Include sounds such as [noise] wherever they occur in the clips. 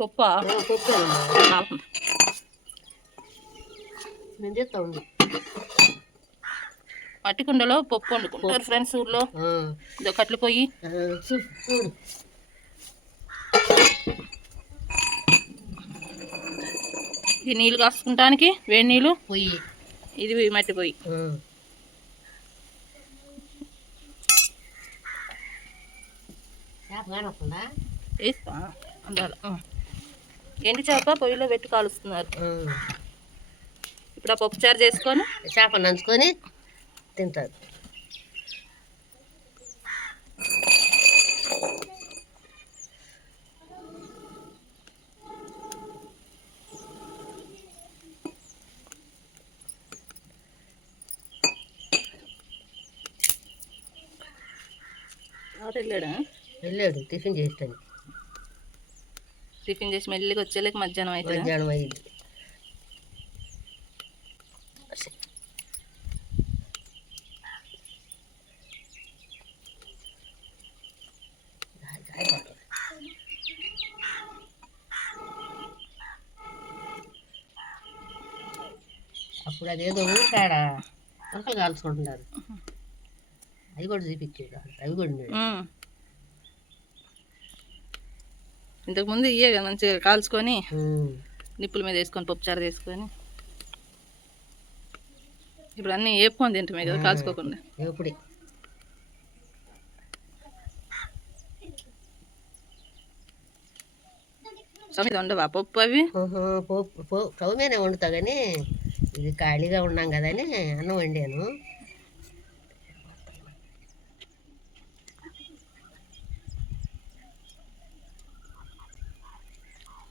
పప్పా? పప్పు. నేను చేస్తా ఉంది మట్టి కుండలో పప్పు వండుకుంటారు ఫ్రెండ్స్ ఊర్లో. ఇదో కట్లు పోయి ఇది నీళ్ళు కాసుకుంటానికి వేడి నీళ్ళు. పొయ్యి. ఇది మట్టి పోయి చేప కానొస్తుందా? వేస్తా అందాల ఎండి చేప పొయ్యిలో పెట్టి కాలుస్తున్నారు. ఇప్పుడు ఆ పప్పు చారు చేసుకొని చేప నంచుకొని తింటారు. వెళ్ళాడా? వెళ్ళాడు టిఫిన్ చేస్తాను. టిఫిన్ చేసి మెల్లిగా వచ్చేలేక మధ్యాహ్నం అవుతుంది? మధ్యాహ్నం అప్పుడు అదేదో ఊరికాడ వంకలు కాల్చుకుంటున్నారు. అవి కూడా చూపించాడు అవి కూడా ఇంతకుముందు ఇయ్యే కదా మంచిగా కాల్చుకొని. నిప్పుల మీద వేసుకొని పప్పు చారు తీసుకొని ఇప్పుడు అన్నీ వేపుకొని తింటామే కదా కాల్చుకోకుండా. ఎప్పుడే ఉండవా పప్పు అవి? ఓహో, పోపు పో స్టవ్ మీదే వండుతా కానీ ఇది ఖాళీగా ఉన్నాం కదా అని అన్నం వండాను.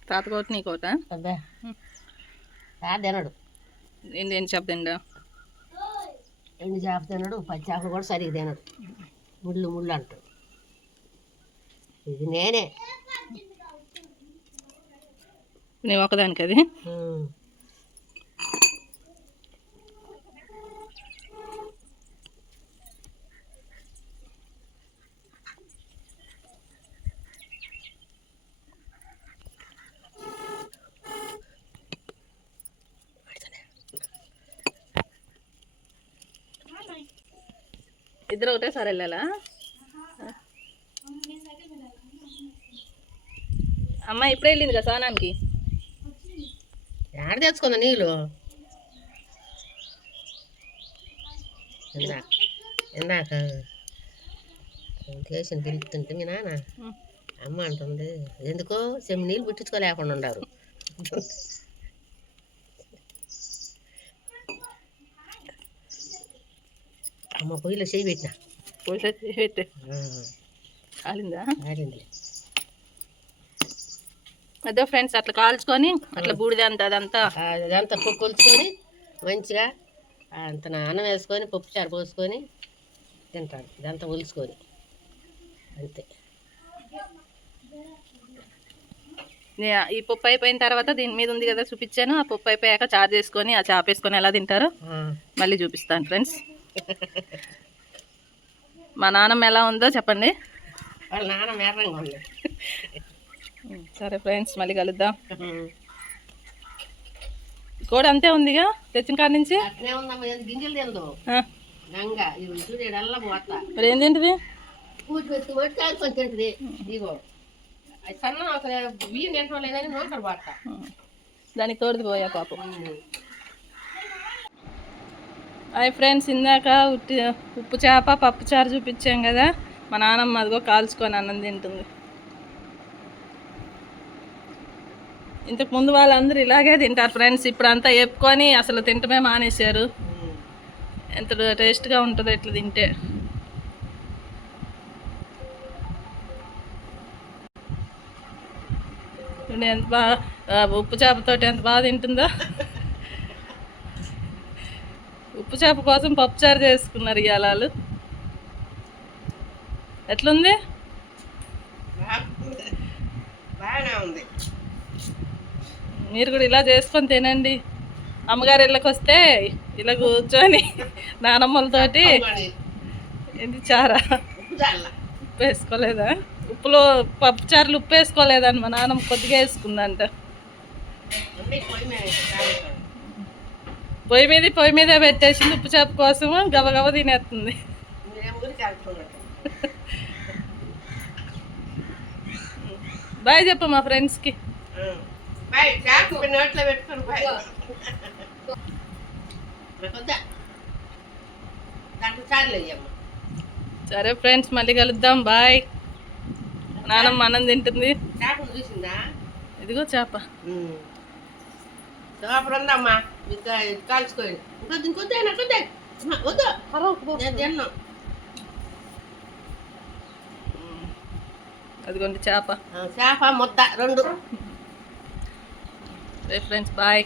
తాత కోట నీ కోట అబ్బా. తా తినడు. ఏంటి ఏంటి చెప్ప తిండా? ఎండు చేప తినడు పచ్చి చేప కూడా సరిగ్గా తినడు. ముళ్ళు ముళ్ళు అంటాడు. ఇది నేనే. నీ ఒకదానికి అది ఇద్దరు ఒకటేసారి వెళ్ళాలా? అమ్మ ఇప్పుడే వెళ్ళింది కదా స్నానానికి? ఏడ తెచ్చుకుందా నీళ్ళు? ఇందాక ఇందాక చేసిన పిలుస్తుంటే మీ నాన్న. అమ్మ అంటుంది ఎందుకో సెమి నీళ్ళు పుట్టించుకోలేకుండా ఉండారు. అమ్మ పొయ్యిలో చేయి పెట్టిన పోయి పెట్టే కాలిందా ఆడింది అదే ఫ్రెండ్స్ అట్లా కాల్చుకొని అట్లా బూడిద అంత అదంతా అదంతా పప్పు కొలుచుకొని మంచిగా అంత అన్నం వేసుకొని పప్పు చారు పోసుకొని తింటాడు ఇదంతా ఒలుచుకొని అంతే ఈ పప్పు అయిపోయిన తర్వాత దీని మీద ఉంది కదా చూపించాను ఆ పప్పు అయిపోయాక చార్జ్ చేసుకొని ఆ చాప వేసుకొని ఎలా తింటారో మళ్ళీ చూపిస్తాను ఫ్రెండ్స్ [laughs] మా నాన్నమ్మ ఎలా ఉందో చెప్పండి. వాళ్ళ నాన్న మేరంగా ఉంది. సరే ఫ్రెండ్స్ మళ్ళీ కలుద్దాం. కూడా అంతే ఉందిగా? తెచ్చిన కాడ నుంచి? గింజలు తిందో. మరి దానికి తోడుది పోయా పాపం. హాయ్ ఫ్రెండ్స్ ఇందాక ఉట్టి ఉప్పు చేప పప్పు చారు చూపించాం కదా. మా నాన్నమ్మ అదిగో కాల్చుకొని అన్నం తింటుంది. ఇంతకు ముందు వాళ్ళందరూ ఇలాగే తింటారు ఫ్రెండ్స్. ఇప్పుడు అంతా వేపుకొని అసలు తింటమే మానేశారు. ఎంత టేస్ట్గా ఉంటుందో ఇట్లా తింటే. ఎంత బాగా ఉప్పు చేపతోటి ఎంత బాగా తింటుందో. ఉప్పు చేప కోసం పప్పు చారు చేసుకున్నారు ఇవాళ ఎట్లుంది? బాగానే ఉంది. మీరు కూడా ఇలా చేసుకొని తినండి. అమ్మగారి ఇళ్ళకి వస్తే ఇలా కూర్చొని [laughs] నానమ్మలతోటి ఏంటి చారా? ఉప్పు వేసుకోలేదా? ఉప్పులో పప్పుచారులు ఉప్పు వేసుకోలేదని మా నాన్నమ్మ కొద్దిగా వేసుకుందంట. పొయ్యి మీద పొయ్యి మీద పెట్టేసింది ఉప్పు చేప కోసము గబగబ తినేస్తుంది. బాయ్ చెప్పు మా ఫ్రెండ్స్కి. నోట్లో వేయమ్మ సరే ఫ్రెండ్స్ మళ్ళీ కలుద్దాం. బాయ్. నాన్నమ్మ అన్నం తింటుంది. ఇదిగో చేప. సోపర్ ఉందమ్మా కాల్చుకోండి ఇంకొద్ది ఇంకొద్ది ఇంకొద్ది వద్దు నేను తిన్నాను అదిగోండి చేప చేప ముద్ద రెండు ఫ్రెండ్స్ బాయ్.